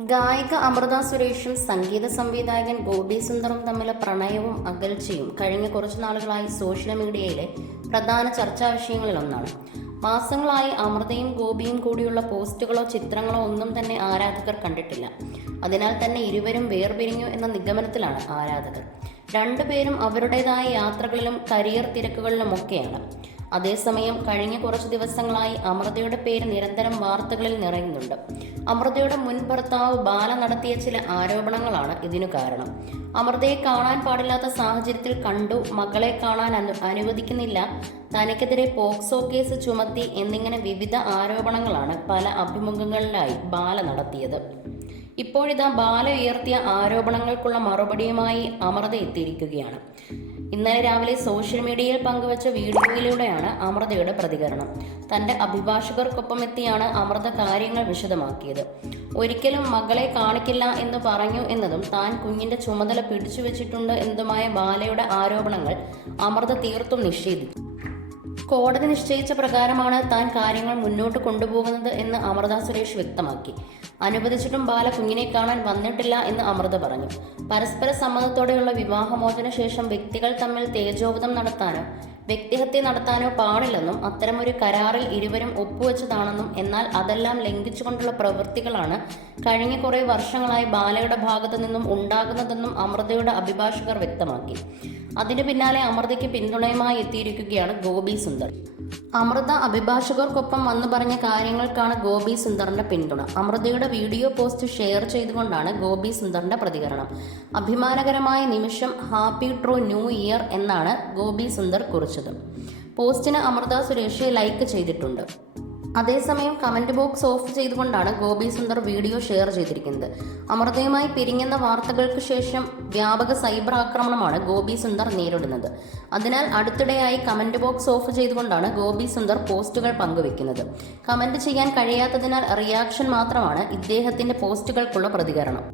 ഗായിക അമൃത സുരേഷും സംഗീത സംവിധായകൻ ഗോപി സുന്ദറും തമ്മിലെ പ്രണയവും അകൽച്ചയും കഴിഞ്ഞ കുറച്ചു നാളുകളായി സോഷ്യൽ മീഡിയയിലെ പ്രധാന ചർച്ചാ വിഷയങ്ങളിലൊന്നാണ് മാസങ്ങളായി അമൃതയും ഗോപിയും കൂടിയുള്ള പോസ്റ്റുകളോ ചിത്രങ്ങളോ ഒന്നും തന്നെ ആരാധകർ കണ്ടിട്ടില്ല. അതിനാൽ തന്നെ ഇരുവരും വേർപിരിഞ്ഞു എന്ന നിഗമനത്തിലാണ് ആരാധകർ. രണ്ടുപേരും അവരുടേതായ യാത്രകളിലും കരിയർ തിരക്കുകളിലുമൊക്കെയാണ്. അതേസമയം കഴിഞ്ഞ കുറച്ച് ദിവസങ്ങളായി അമൃതയുടെ പേര് നിരന്തരം വാർത്തകളിൽ നിറയുന്നുണ്ട്. അമൃതയുടെ മുൻ ഭർത്താവ് ബാല നടത്തിയ ചില ആരോപണങ്ങളാണ് ഇതിനു കാരണം. അമൃതയെ കാണാൻ പാടില്ലാത്ത സാഹചര്യത്തിൽ കണ്ടു മകളെ കാണാൻ അനു അനുവദിക്കുന്നില്ല. തനിക്കെതിരെ പോക്സോ കേസ് ചുമത്തി എന്നിങ്ങനെ വിവിധ ആരോപണങ്ങളാണ് പല അഭിമുഖങ്ങളിലായി ബാല നടത്തിയത്. ഇപ്പോഴിതാ ബാല ഉയർത്തിയ ആരോപണങ്ങൾക്കുള്ള മറുപടിയുമായി അമൃത എത്തിയിരിക്കുകയാണ്. ഇന്നലെ രാവിലെ സോഷ്യൽ മീഡിയയിൽ പങ്കുവച്ച വീഡിയോയിലൂടെയാണ് അമൃതയുടെ പ്രതികരണം. തന്റെ അഭിഭാഷകർക്കൊപ്പം എത്തിയാണ് അമൃത കാര്യങ്ങൾ വിശദമാക്കിയത്. ഒരിക്കലും മകളെ കാണിക്കില്ല എന്ന് പറഞ്ഞു എന്നതും താൻ കുഞ്ഞിന്റെ ചുമതല പിടിച്ചു വെച്ചിട്ടുണ്ട് എന്നതുമായ ബാലയുടെ ആരോപണങ്ങൾ അമൃത തീർത്തും നിഷേധിച്ചു. കോടതി നിശ്ചയിച്ച പ്രകാരമാണ് താൻ കാര്യങ്ങൾ മുന്നോട്ട് കൊണ്ടുപോകുന്നത് എന്ന് അമൃത സുരേഷ് വ്യക്തമാക്കി. അനുവദിച്ചിട്ടും ബാല കുഞ്ഞിനെ കാണാൻ വന്നിട്ടില്ല എന്ന് അമൃത പറഞ്ഞു. പരസ്പര സമ്മതത്തോടെയുള്ള വിവാഹമോചന ശേഷം വ്യക്തികൾ തമ്മിൽ തേജോവധം നടത്താനോ വ്യക്തിഹത്യ നടത്താനോ പാടില്ലെന്നും അത്തരമൊരു കരാറിൽ ഇരുവരും ഒപ്പുവെച്ചതാണെന്നും എന്നാൽ അതെല്ലാം ലംഘിച്ചുകൊണ്ടുള്ള പ്രവൃത്തികളാണ് കഴിഞ്ഞ കുറേ വർഷങ്ങളായി ബാലയുടെ ഭാഗത്തു നിന്നും ഉണ്ടാകുന്നതെന്നും അമൃതയുടെ അഭിഭാഷകർ വ്യക്തമാക്കി. അതിനു പിന്നാലെ അമൃതയ്ക്ക് പിന്തുണയുമായി എത്തിയിരിക്കുകയാണ് ഗോപി സുന്ദർ. അമൃത അഭിഭാഷകർക്കൊപ്പം വന്നു പറഞ്ഞ കാര്യങ്ങൾക്കാണ് ഗോപി സുന്ദറിന്റെ പിന്തുണ. അമൃതയുടെ വീഡിയോ പോസ്റ്റ് ഷെയർ ചെയ്തുകൊണ്ടാണ് ഗോപി സുന്ദറിന്റെ പ്രതികരണം. അഭിമാനകരമായ നിമിഷം ഹാപ്പി ട്രൂ ന്യൂ ഇയർ എന്നാണ് ഗോപി സുന്ദർ കുറിച്ചത്. പോസ്റ്റിന് അമൃത സുരേഷ് ലൈക്ക് ചെയ്തിട്ടുണ്ട്. അതേസമയം കമന്റ് ബോക്സ് ഓഫ് ചെയ്തുകൊണ്ടാണ് ഗോപി സുന്ദർ വീഡിയോ ഷെയർ ചെയ്തിരിക്കുന്നത്. അമൃതയുമായി പിരിഞ്ഞെന്ന വാർത്തകൾക്ക് ശേഷം വ്യാപക സൈബർ ആക്രമണമാണ് ഗോപി സുന്ദർ നേരിടുന്നത്. അതിനാൽ അടുത്തിടെയായി കമന്റ് ബോക്സ് ഓഫ് ചെയ്തുകൊണ്ടാണ് ഗോപി സുന്ദർ പോസ്റ്റുകൾ പങ്കുവെക്കുന്നത്. കമന്റ് ചെയ്യാൻ കഴിയാത്തതിനാൽ റിയാക്ഷൻ മാത്രമാണ് ഇദ്ദേഹത്തിന്റെ പോസ്റ്റുകൾക്കുള്ള പ്രതികരണം.